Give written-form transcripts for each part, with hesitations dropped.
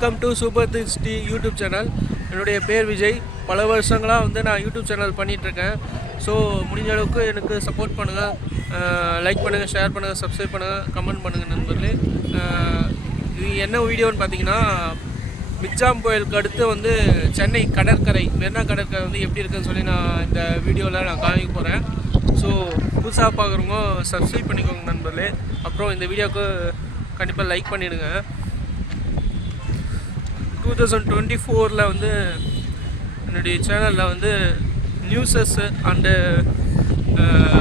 Welcome to super 360 YouTube channel. என்னுடைய பேர் விஜய். பல வருஷங்களாக வந்து நான் யூடியூப் சேனல் பண்ணிகிட்ருக்கேன். ஸோ முடிஞ்ச அளவுக்கு எனக்கு சப்போர்ட் பண்ணுங்கள், லைக் பண்ணுங்கள், ஷேர் பண்ணுங்கள், சப்ஸ்கிரைப் பண்ணுங்கள், கமெண்ட் பண்ணுங்கள் நண்பர்களே. இது என்ன வீடியோன்னு பார்த்தீங்கன்னா, மிக்ஜாம் புயலுக்கு அடுத்து வந்து சென்னை கடற்கரை, மெரினா கடற்கரை வந்து எப்படி இருக்குன்னு சொல்லி நான் இந்த வீடியோவில் நான் காமிக்க போகிறேன். ஸோ புதுசாக பார்க்குறவங்க சப்ஸ்கிரைப் பண்ணிக்கோங்க நண்பர்களே. அப்புறம் இந்த வீடியோவுக்கு கண்டிப்பாக லைக் பண்ணிவிடுங்க. 2024 வந்து என்னுடைய சேனலில் வந்து நியூஸஸ் அண்டு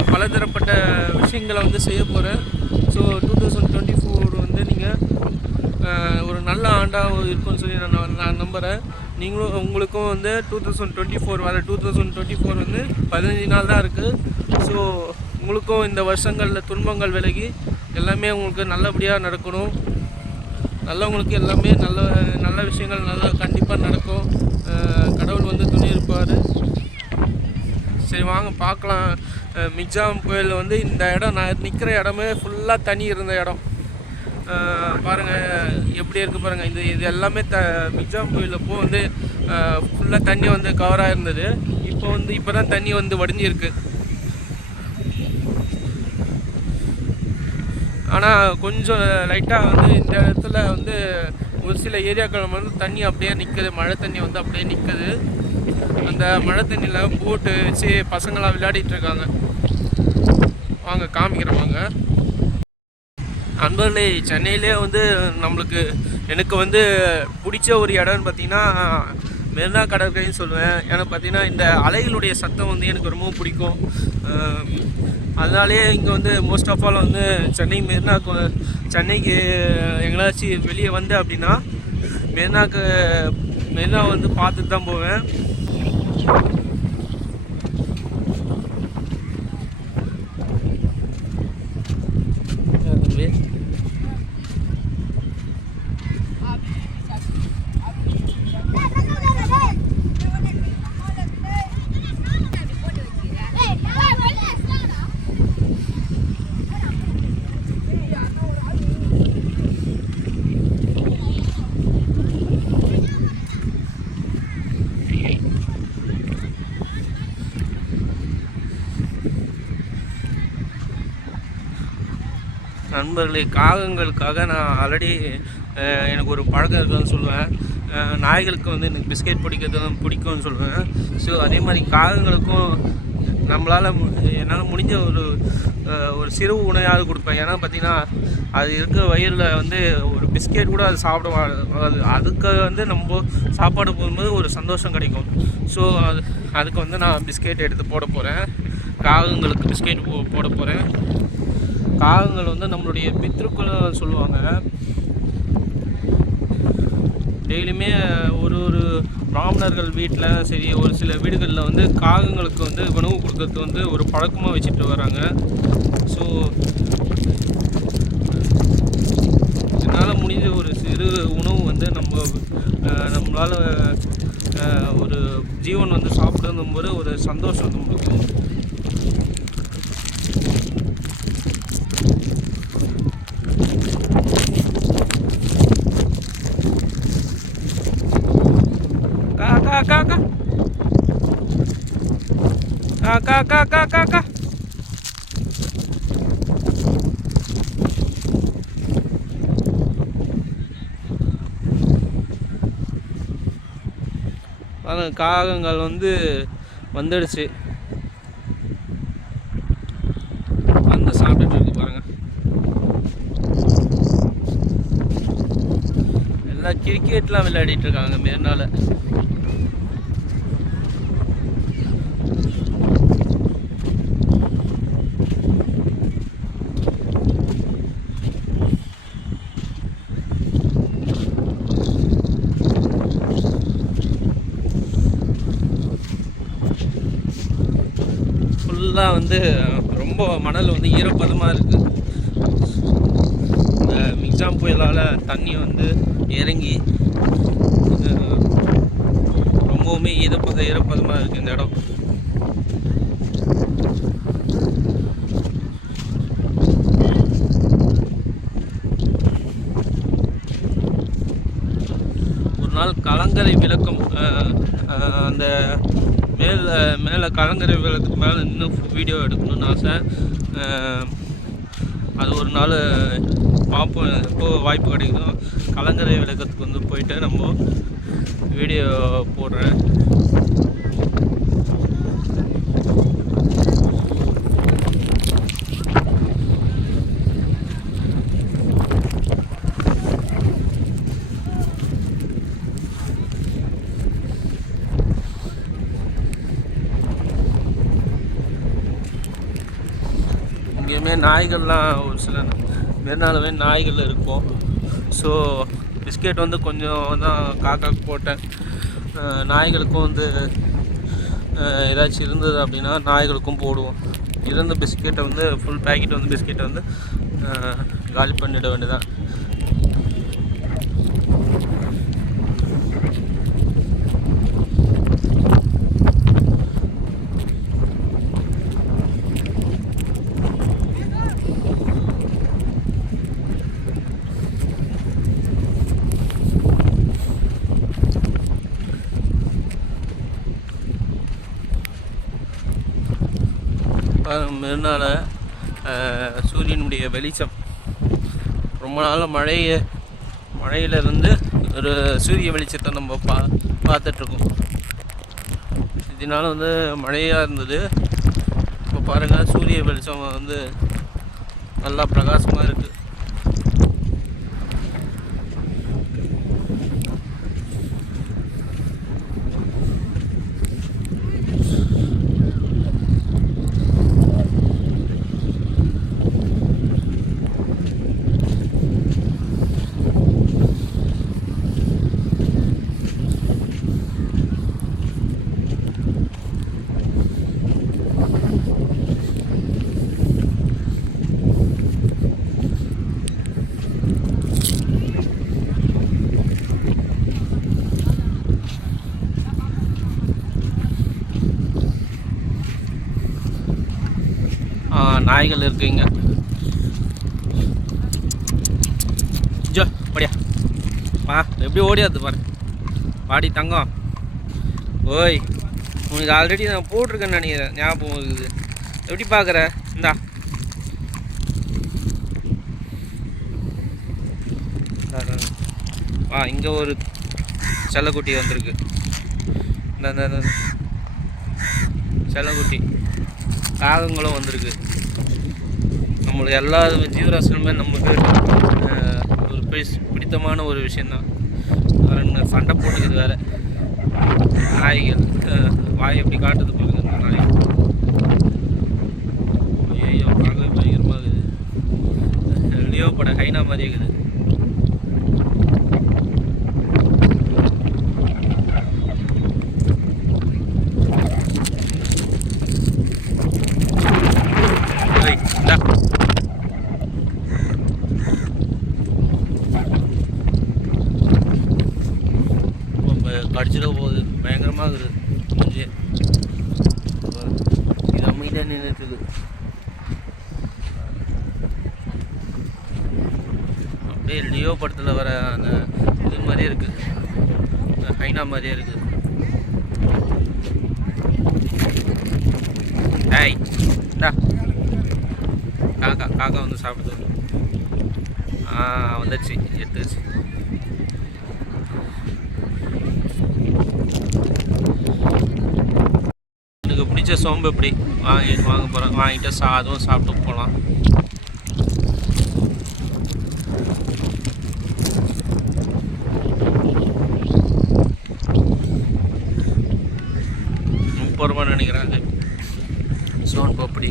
பலதரப்பட்ட விஷயங்களை வந்து செய்ய போகிறேன். ஸோ 2024 வந்து நீங்கள் ஒரு நல்ல ஆண்டாக இருக்கும்னு சொல்லி நான் நம்புகிறேன். நீங்களும் உங்களுக்கும் வந்து 2024 வந்து 15 நாள் தான் இருக்குது. ஸோ உங்களுக்கும் இந்த வருஷங்களில் துன்பங்கள் விலகி எல்லாமே உங்களுக்கு நல்லபடியாக நடக்கணும். நல்லவங்களுக்கு எல்லாமே நல்ல நல்ல விஷயங்கள் நல்லா கண்டிப்பாக நடக்கும். கடவுள் வந்து துணை இருப்பார். சரி வாங்க பார்க்கலாம். மிக்ஜாம் புயல் வந்து இந்த இடம், நான் நிற்கிற இடமே ஃபுல்லாக தண்ணி இருந்த இடம். பாருங்கள் எப்படி இருக்குது பாருங்கள். இது எல்லாமே மிக்ஜாம் புயல் அப்போது வந்து ஃபுல்லாக தண்ணி வந்து கவராக இருந்தது. இப்போ தான் தண்ணி வந்து வடிஞ்சிருக்கு. ஆனால் கொஞ்சம் லைட்டாக வந்து இந்த இடத்துல வந்து ஒரு சில ஏரியாக்கள் வந்து தண்ணி அப்படியே நிற்குது. மழை தண்ணி வந்து அப்படியே நிற்குது. அந்த மழை தண்ணியில் போட்டு வச்சு பசங்களாம் விளையாடிட்டுருக்காங்க. வாங்க காமிக்கிறவாங்க நண்பர்களே. சென்னையிலே வந்து எனக்கு வந்து பிடிச்ச ஒரு இடம்னு பார்த்திங்கன்னா மெரினா கடற்கரைன்னு சொல்லுவேன். ஏன்னா பார்த்திங்கன்னா இந்த அலைகளுடைய சத்தம் வந்து எனக்கு ரொம்ப பிடிக்கும். அதனாலே இங்கே வந்து மோஸ்ட் ஆஃப் ஆல் வந்து சென்னைக்கு எங்கேயாச்சும் வெளியே வந்தேன் அப்படின்னா மெரினா வந்து பார்த்துட்டு தான் போவேன். நண்பர்களே, காகங்களுக்காக நான் ஆல்ரெடி எனக்கு ஒரு பழக்கம் இருக்குன்னு சொல்லுவேன். நாய்களுக்கு வந்து எனக்கு பிஸ்கெட் பிடிக்கும்னு சொல்லுவேன். ஸோ அதே மாதிரி காகங்களுக்கும் என்னால் முடிஞ்ச ஒரு சிறு உணவாவது கொடுப்பேன். ஏன்னா பார்த்திங்கன்னா அது இருக்கிற வயிறில் வந்து ஒரு பிஸ்கெட் கூட அது சாப்பிடுவாங்க. அதுக்கு வந்து நம்ம சாப்பாடு போகும்போது ஒரு சந்தோஷம் கிடைக்கும். ஸோ அதுக்கு வந்து நான் பிஸ்கெட் எடுத்து போட போகிறேன். காகங்களுக்கு பிஸ்கெட் போட போகிறேன். காகங்கள் வந்து நம்மளுடைய பித்ருக்கள் சொல்லுவாங்க. டெய்லியுமே ஒரு பிராமணர்கள் வீட்டில் சரி, ஒரு சில வீடுகளில் வந்து காகங்களுக்கு வந்து உணவு கொடுக்கறது வந்து ஒரு பழக்கமாக வச்சுட்டு வராங்க. ஸோ என்னால் முடிஞ்ச ஒரு சிறு உணவு வந்து நம்மளால் ஒரு ஜீவன் வந்து சாப்பிடும்போது போது ஒரு சந்தோஷம் நம்மளுக்கு. காக்கா காகங்கள் வந்து வந்துடுச்சு. வந்து சாப்பிட்டுட்டு இருக்கு பாருங்க. எல்லாம் கிரிக்கெட்லாம் விளையாடிட்டு இருக்காங்க மெரினால. ஃபுல்லாக வந்து ரொம்ப மணல் வந்து ஈரப்பதமாக இருக்குது. இந்த மிக்ஜாம் புயலால் தண்ணி வந்து இறங்கி ரொம்பவுமே ஈரப்பதமாக இருக்குது இந்த இடம். நாள் கலங்கரை விளக்கம் அந்த மேலே கலங்கரை விளக்கத்துக்கு மேலே இன்னும் வீடியோ எடுக்கணும்னு ஆசை. அது ஒரு நாள் பார்ப்போம், எப்போ வாய்ப்பு கிடைக்குதோ கலங்கரை விளக்கத்துக்கு வந்து போயிட்டு நம்ம வீடியோ போடுறேன். இங்கேயுமே நாய்கள்லாம் ஒரு சில மெரினாலவே நாய்கள் இருக்கும். ஸோ பிஸ்கெட் வந்து கொஞ்சம் தான் காக்காக்கு போட்டேன். நாய்களுக்கும் வந்து ஏதாச்சும் இருந்தது அப்படின்னா நாய்களுக்கும் போடுவோம். இருந்த பிஸ்கெட்டை வந்து ஃபுல் பேக்கெட் வந்து பிஸ்கெட்டை வந்து காலி பண்ணிட வேண்டியதான். மெரினால சூரியனுடைய வெளிச்சம் ரொம்ப நாள் மழையிலிருந்து ஒரு சூரிய வெளிச்சத்தை நம்ம பார்த்துட்ருக்கோம். இதனால் வந்து மழையாக இருந்தது. இப்போ பாருங்கள், சூரிய வெளிச்சம் வந்து நல்லா பிரகாசமாக இருக்குது. நாய்கள் இருக்குங்க. ஜோ படியா வா, எப்படி ஓடியாது பாரு. பாடி தங்கம். ஓய், உனக்கு ஆல்ரெடி நான் போட்டிருக்கேன்னு நினைக்கிறேன், ஞாபகம் இருக்குது. எப்படி பார்க்குற? இந்தா வா, இங்கே ஒரு செல்லக்குட்டி வந்திருக்கு. இந்த செல்லக்குட்டி காகங்களும் வந்திருக்கு. நம்மளுக்கு எல்லா ஜீவராசிகளுமே நமக்கு ஒரு பிடித்தமான ஒரு விஷயந்தான். சண்டை போட்டுக்குது வேறு. நாய்கள் வாய் எப்படி காட்டுது பாருங்க. இந்த நாய் ஐயோ பார்க்கவே பயங்கரமாக இருக்குது. லியோ பட ஹைனா மாதிரி இருக்குது. கடிச்சிட போகுது, பயங்கரமாக இருக்குது. கொஞ்சம் இது அமைதியாக நின்றுட்டுருக்கு. அப்படியே லியோ படத்தில் வர அந்த இது மாதிரியே இருக்குது, ஹைனா மாதிரியே இருக்குது. டேய் இந்தா காக்கா வந்து சாப்பிடுது. வந்துடுச்சு, எடுத்துச்சு. எனக்கு பிடிச்ச சோம்பு எப்படி வாங்க போகிறேன். வாங்கிட்டு அதுவும் சாப்பிட்டு போகலாம். ₹30 நினைக்கிறாங்க சோன் பப்படி.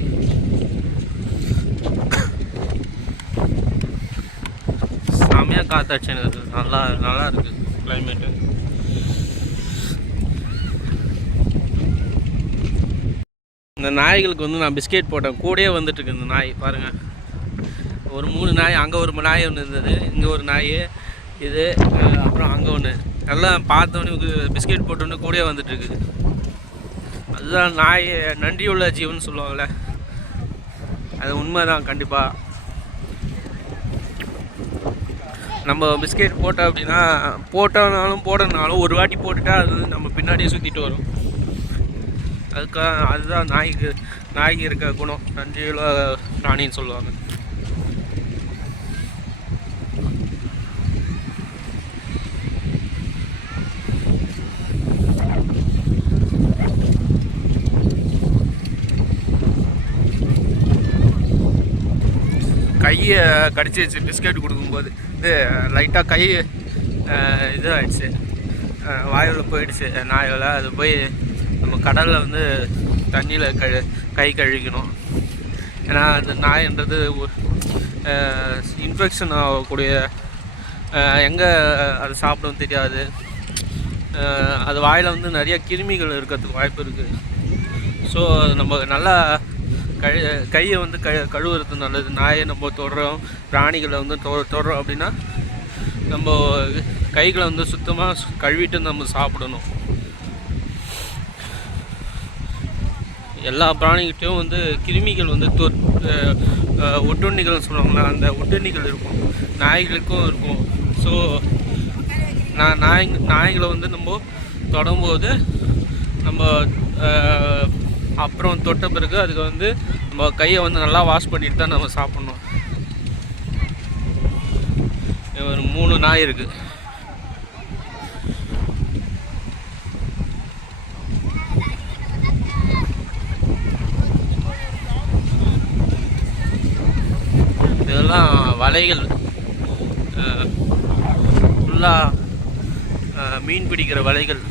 செம்மையாக காத்தாச்சு. எனக்கு நல்லா இருக்குது கிளைமேட்டு. இந்த நாய்களுக்கு வந்து நான் பிஸ்கெட் போட்டேன். கூடயே வந்துட்டுருக்கு இந்த நாய் பாருங்கள். ஒரு 3 நாய், அங்கே ஒரு நாய் ஒன்று இருந்தது, இங்கே ஒரு நாய், இது அப்புறம் அங்கே ஒன்று. எல்லாம் பார்த்தோன்னே பிஸ்கெட் போட்டோன்னு கூடயே வந்துட்டுருக்கு. அதுதான் நாய் நன்றியுள்ள ஜீவன் சொல்லுவாங்கள்ல, அது உண்மை தான் கண்டிப்பாக. நம்ம பிஸ்கெட் போட்டோம் அப்படின்னா போடனாலும் ஒரு வாட்டி போட்டுட்டா அது நம்ம பின்னாடியே சுற்றிட்டு வரும். அதுதான் நாய்க்கு இருக்க குணம், நன்றியுள்ள பிராணின்னு சொல்லுவாங்க. கையை கடிச்சு வச்சு பிஸ்கெட் கொடுக்கும்போது இது லைட்டாக கை இது ஆகிடுச்சு, வாயில் போயிடுச்சு நாயில். அது போய் நம்ம கடலில் வந்து தண்ணியில் கை கழுவிக்கணும். ஏன்னா அந்த நாய்ன்றது இன்ஃபெக்ஷன் ஆகக்கூடிய, எங்கே அது சாப்பிடும் தெரியாது. அது வாயில் வந்து நிறைய கிருமிகள் இருக்கிறதுக்கு வாய்ப்பு இருக்குது. ஸோ நம்ம நல்லா கையை வந்து கழுவுறது நல்லது. நாயை நம்ம தொடுறோம், பிராணிகளை வந்து தொடுறோம் அப்படின்னா நம்ம கைகளை வந்து சுத்தமாக கழுவிட்டு நம்ம சாப்பிடணும். எல்லா பிராணிகிட்டையும் வந்து கிருமிகள் வந்து ஒட்டுண்ணிகள் சொல்லுவாங்களா, அந்த ஒட்டுண்ணிகள் இருக்கும், நாய்களுக்கும் இருக்கும். ஸோ நாய்களை வந்து நம்ம தொடும்போது நம்ம அப்புறம் தொட்ட பிறகு அதுக்கு வந்து நம்ம கையை வந்து நல்லா வாஷ் பண்ணிட்டு தான் நம்ம சாப்பிட்ணும். ஒரு 3 நாய் இருக்குது. இதெல்லாம் வலைகள், ஃபுல்லாக மீன் பிடிக்கிற வலைகள்.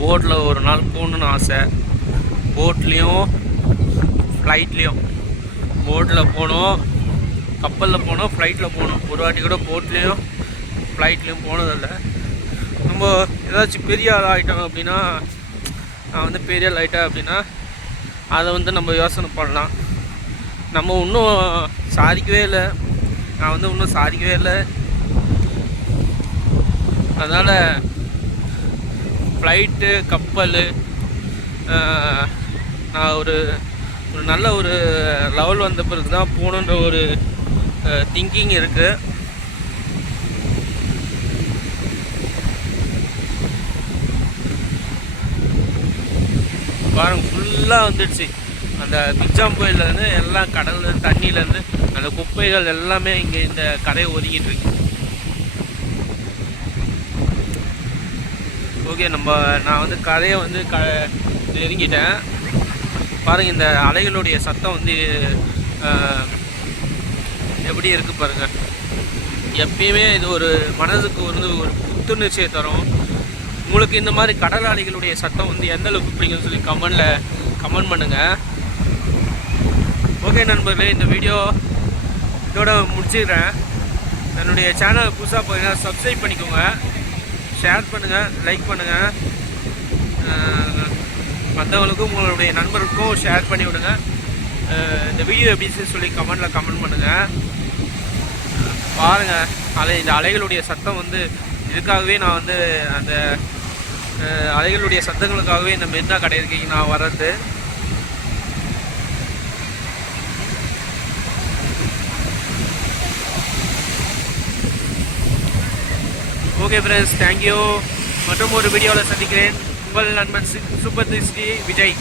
போட்டில் ஒரு நாள் போகணுன்னு ஆசை. போட்லேயும் ஃப்ளைட்லேயும், போட்டில் போனோம், கப்பலில் போனோம், ஃப்ளைட்டில் போனோம். ஒரு வாட்டி கூட போட்லேயும் ஃப்ளைட்லேயும் போனதில்லை. நம்ம ஏதாச்சும் பெரிய ஆள் ஆகிட்டோம் அப்படின்னா, நான் வந்து பெரிய ஆள் ஆகிட்டேன் அப்படின்னா அதை வந்து நம்ம யோசனை பண்ணலாம். நம்ம இன்னும் சாதிக்கவே இல்லை, நான் வந்து இன்னும் சாதிக்கவே இல்லை. அதனால் ஃப்ளைட்டு, கப்பல், நான் ஒரு நல்ல ஒரு லெவல் வந்த பிறகு தான் போகணுன்ற ஒரு திங்கிங் இருக்குது. பாருங்க, ஃபுல்லாக வந்துடுச்சு. அந்த மிக்ஜாம் கோயிலேருந்து எல்லாம் கடல் தண்ணியிலேருந்து அந்த குப்பைகள் எல்லாமே இங்கே இந்த கரையை ஒதுக்கிட்டு இருக்கு. ஓகே, நான் வந்து கரையை வந்து நெருங்கிட்டேன். பாருங்கள், இந்த அலைகளுடைய சத்தம் வந்து எப்படி இருக்குது பாருங்கள். எப்பயுமே இது ஒரு மனதுக்கு வந்து ஒரு புத்துணர்ச்சியை தரும். உங்களுக்கு இந்த மாதிரி கடல் அலைகளுடைய சத்தம் வந்து எந்த அளவுக்கு பிடிக்குன்னு சொல்லி கமெண்ட் பண்ணுங்கள். ஓகே நண்பர்களே, இந்த வீடியோ இதோட முடிச்சுக்கிறேன். என்னுடைய சேனல் புதுசாக போய் சப்ஸ்கிரைப் பண்ணிக்கோங்க, ஷேர் பண்ணுங்கள், லைக் பண்ணுங்கள். மற்றவங்களுக்கும் உங்களுடைய நண்பருக்கும் ஷேர் பண்ணி விடுங்க. இந்த வீடியோ எப்படின்னு சொல்லி கமெண்ட் பண்ணுங்கள். பாருங்கள், இந்த அலைகளுடைய சத்தம் வந்து இதுக்காகவே நான் வந்து அந்த அலைகளுடைய சத்தங்களுக்காகவே இந்த மெரினா கடற்கரைக்கு நான் வர்றது. Okay friends, thank you. மற்றும் ஒரு வீடியோவில் சந்திக்கிறேன். உங்கள் நண்பன் சூப்பர் 360 விஜய்.